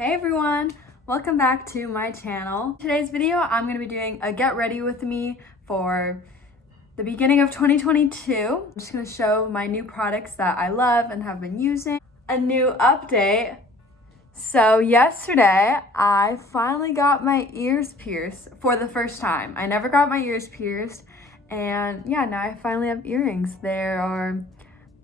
Hey everyone, welcome back to my channel. Today's video, I'm going to be doing a get ready with me for the beginning of 2022. I'm just going to show my new products that I love and have been using. A new update. So yesterday, I finally got my ears pierced for the first time. I never got my ears pierced, and yeah, now I finally have earrings. There are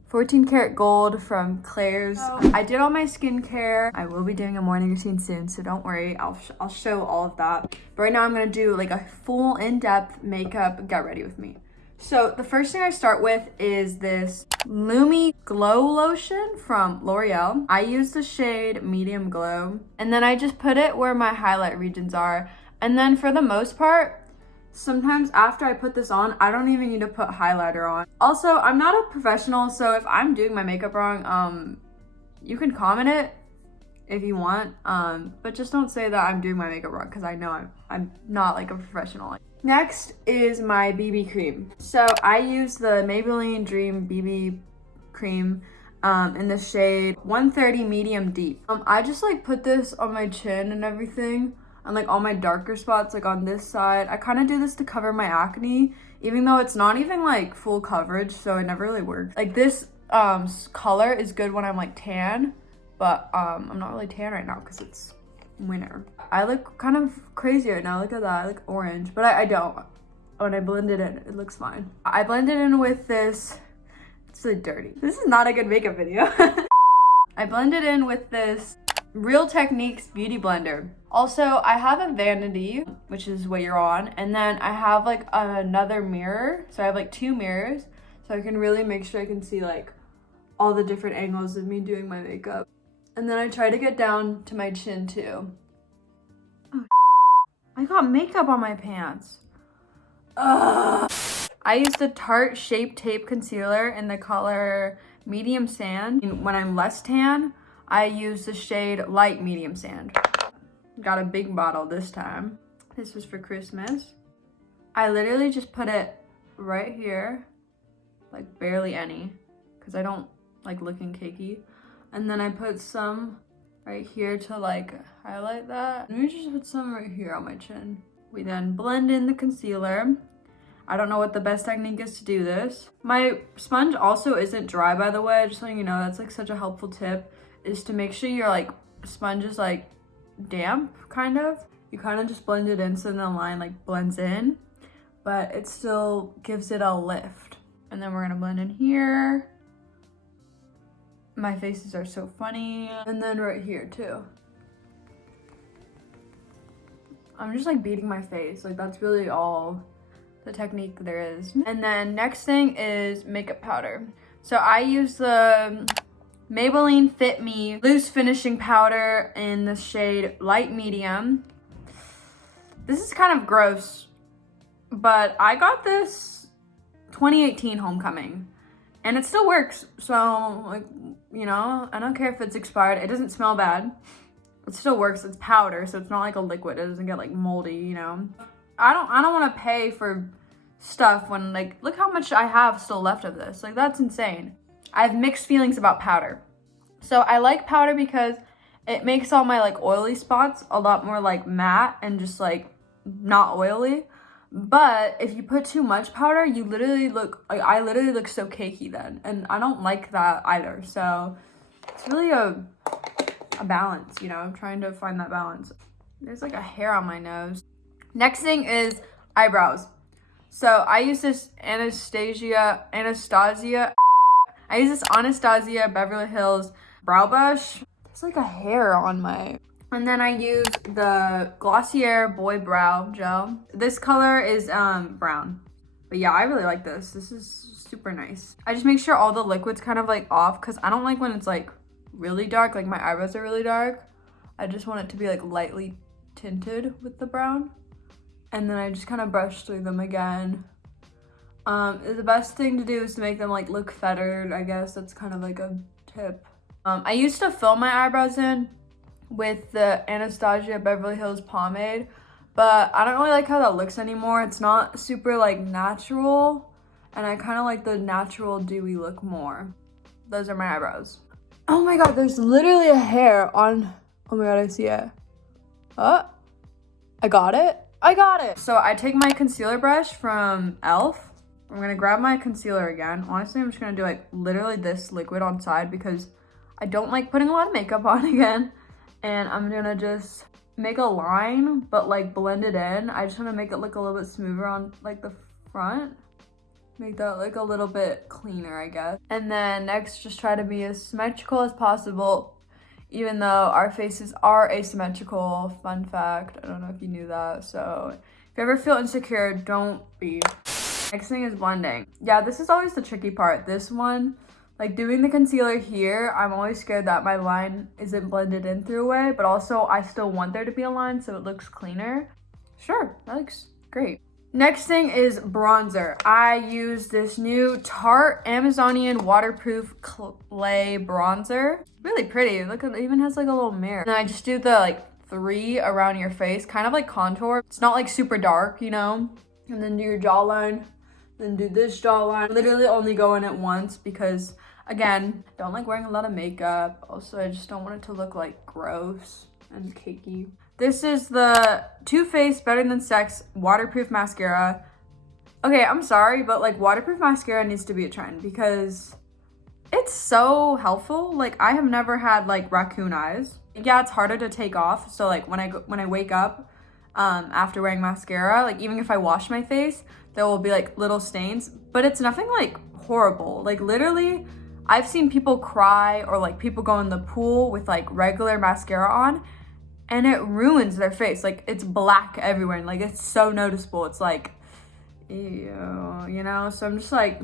14 karat gold from Claire's. I did all my skincare. I will be doing a morning routine soon, so don't worry. I'll show all of that. But right now I'm gonna do like a full in-depth makeup get ready with me. So the first thing I start with is this Lumi Glow Lotion from L'Oreal. I use the shade Medium Glow, and then I just put it where my highlight regions are. And then for the most part, sometimes after I put this on, I don't even need to put highlighter on. Also, I'm not a professional, so if I'm doing my makeup wrong, you can comment it if you want, but just don't say that I'm doing my makeup wrong, because I know I'm not like a professional. Next is my BB cream. So I use the Maybelline Dream BB cream in the shade 130 Medium Deep. I just like put this on my chin and everything, and like all my darker spots, like on this side. I kind of do this to cover my acne, even though it's not even like full coverage, so it never really works. Like this color is good when I'm like tan, but I'm not really tan right now because it's winter. I look kind of crazy right now. Look at that, I look orange, but I don't. When I blend it in, it looks fine. I blend it in with this, it's really dirty. This is not a good makeup video. I blend it in with this Real Techniques Beauty Blender. Also, I have a vanity, which is what you're on, and then I have like another mirror. So I have like two mirrors, so I can really make sure I can see like all the different angles of me doing my makeup. And then I try to get down to my chin too. Oh, I got makeup on my pants. Ugh. I use the Tarte Shape Tape Concealer in the color Medium Sand. When I'm less tan, I use the shade Light Medium Sand. Got a big bottle this time. This was for Christmas. I literally just put it right here, like barely any, because I don't like looking cakey. And then I put some right here to like highlight that. Let me just put some right here on my chin. We then blend in the concealer. I don't know what the best technique is to do this. My sponge also isn't dry, by the way, just letting you know. That's like such a helpful tip, is to make sure your like sponge is like damp, kind of. You kind of just blend it in so the line like blends in, but it still gives it a lift. And then we're gonna blend in here. My faces are so funny. And then right here too. I'm just like beating my face. Like that's really all the technique there is. And then next thing is makeup powder. So I use the Maybelline Fit Me Loose Finishing Powder in the shade Light Medium. This is kind of gross, but I got this 2018 Homecoming, and it still works. So like, you know, I don't care if it's expired. It doesn't smell bad. It still works. It's powder, so it's not like a liquid. It doesn't get like moldy, you know. I don't want to pay for stuff when like, look how much I have still left of this. Like that's insane. I have mixed feelings about powder. So I like powder because it makes all my like oily spots a lot more like matte and just like not oily. But if you put too much powder, you literally look like, I literally look so cakey then, and I don't like that either. So it's really a balance, you know. I'm trying to find that balance. There's like a hair on my nose. Next thing is eyebrows. So I use this Anastasia Beverly Hills brow brush. There's like a hair on my... And then I use the Glossier Boy Brow Gel. This color is brown. But yeah, I really like this. This is super nice. I just make sure all the liquid's kind of like off, because I don't like when it's like really dark, like my eyebrows are really dark. I just want it to be like lightly tinted with the brown. And then I just kind of brush through them again. The best thing to do is to make them like look feathered, I guess. That's kind of like a tip. I used to fill my eyebrows in with the Anastasia Beverly Hills pomade, but I don't really like how that looks anymore. It's not super like natural, and I kind of like the natural dewy look more. Those are my eyebrows. Oh my god, there's literally a hair on Oh my god, I see it. Oh, I got it. I got it. So I take my concealer brush from e.l.f. I'm gonna grab my concealer again. Honestly, I'm just gonna do like literally this liquid on side because I don't like putting a lot of makeup on again. And I'm gonna just make a line, but like blend it in. I just wanna make it look a little bit smoother on like the front. Make that like a little bit cleaner, I guess. And then next, just try to be as symmetrical as possible, even though our faces are asymmetrical. Fun fact, I don't know if you knew that. So if you ever feel insecure, don't be. Next thing is blending. Yeah, this is always the tricky part. This one, like doing the concealer here, I'm always scared that my line isn't blended in through a way, but also I still want there to be a line so it looks cleaner. Sure, that looks great. Next thing is bronzer. I use this new Tarte Amazonian waterproof clay bronzer. Really pretty. Look, it even has like a little mirror. And I just do the like 3 around your face, kind of like contour. It's not like super dark, you know? And then do your jawline, then do this jawline. Literally only go in it once because, again, don't like wearing a lot of makeup. Also, I just don't want it to look like gross and cakey. This is the Too Faced Better Than Sex waterproof mascara. Okay, I'm sorry, but like waterproof mascara needs to be a trend because it's so helpful. Like I have never had like raccoon eyes. Yeah, it's harder to take off. So like when I wake up after wearing mascara, like even if I wash my face, there will be like little stains, but it's nothing like horrible. Like literally, I've seen people cry or like people go in the pool with like regular mascara on and it ruins their face. Like it's black everywhere and like it's so noticeable. It's like, ew, you know? So I'm just like,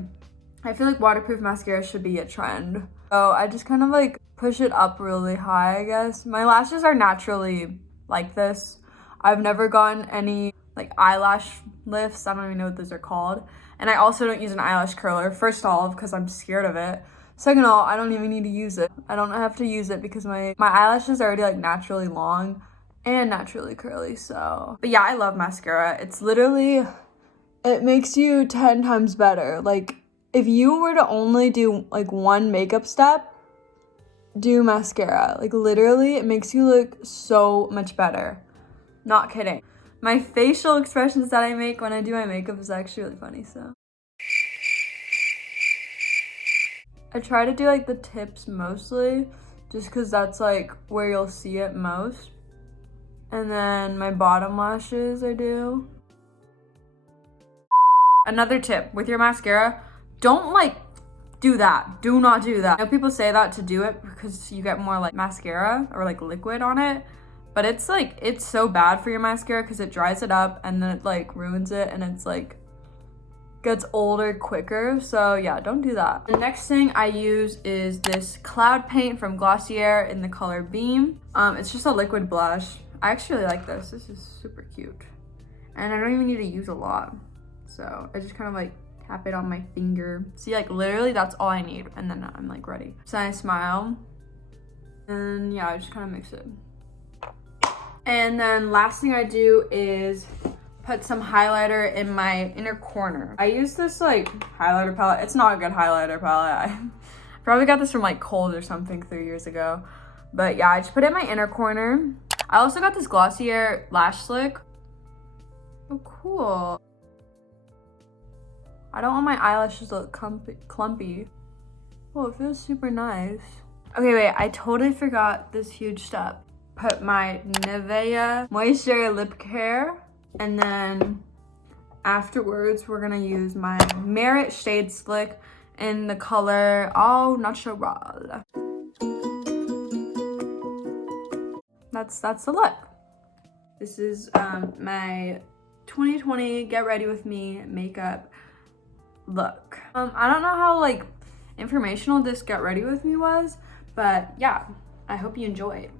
I feel like waterproof mascara should be a trend. So I just kind of like push it up really high, I guess. My lashes are naturally like this. I've never gotten any like eyelash lifts. I don't even know what those are called. And I also don't use an eyelash curler. First of all, because I'm scared of it. Second of all, I don't even need to use it. I don't have to use it because my eyelashes are already like naturally long and naturally curly, so. But yeah, I love mascara. It's literally, it makes you 10 times better. Like if you were to only do like one makeup step, do mascara. Like literally, it makes you look so much better. Not kidding. My facial expressions that I make when I do my makeup is actually really funny, so. I try to do like the tips mostly, just because that's like where you'll see it most. And then my bottom lashes I do. Another tip with your mascara, don't like do that. Do not do that. I know people say that to do it because you get more like mascara or like liquid on it. But it's like, it's so bad for your mascara because it dries it up and then it like ruins it and it's like, gets older quicker. So yeah, don't do that. The next thing I use is this cloud paint from Glossier in the color Beam. It's just a liquid blush. I actually really like this. This is super cute. And I don't even need to use a lot. So I just kind of like tap it on my finger. See, like literally that's all I need. And then I'm like ready. So I smile. And yeah, I just kind of mix it. And then last thing I do is put some highlighter in my inner corner. I use this like highlighter palette. It's not a good highlighter palette. I probably got this from like Kohl's or something 3 years ago. But yeah, I just put it in my inner corner. I also got this Glossier lash slick. Oh, cool. I don't want my eyelashes to look clumpy. Oh, it feels super nice. Okay, wait, I totally forgot this huge step. Put my Nivea Moisture Lip Care. And then afterwards, we're gonna use my Merit Shade Slick in the color Au Natural. That's the look. This is my 2020 Get Ready With Me makeup look. I don't know how like informational this Get Ready With Me was, but yeah, I hope you enjoyed.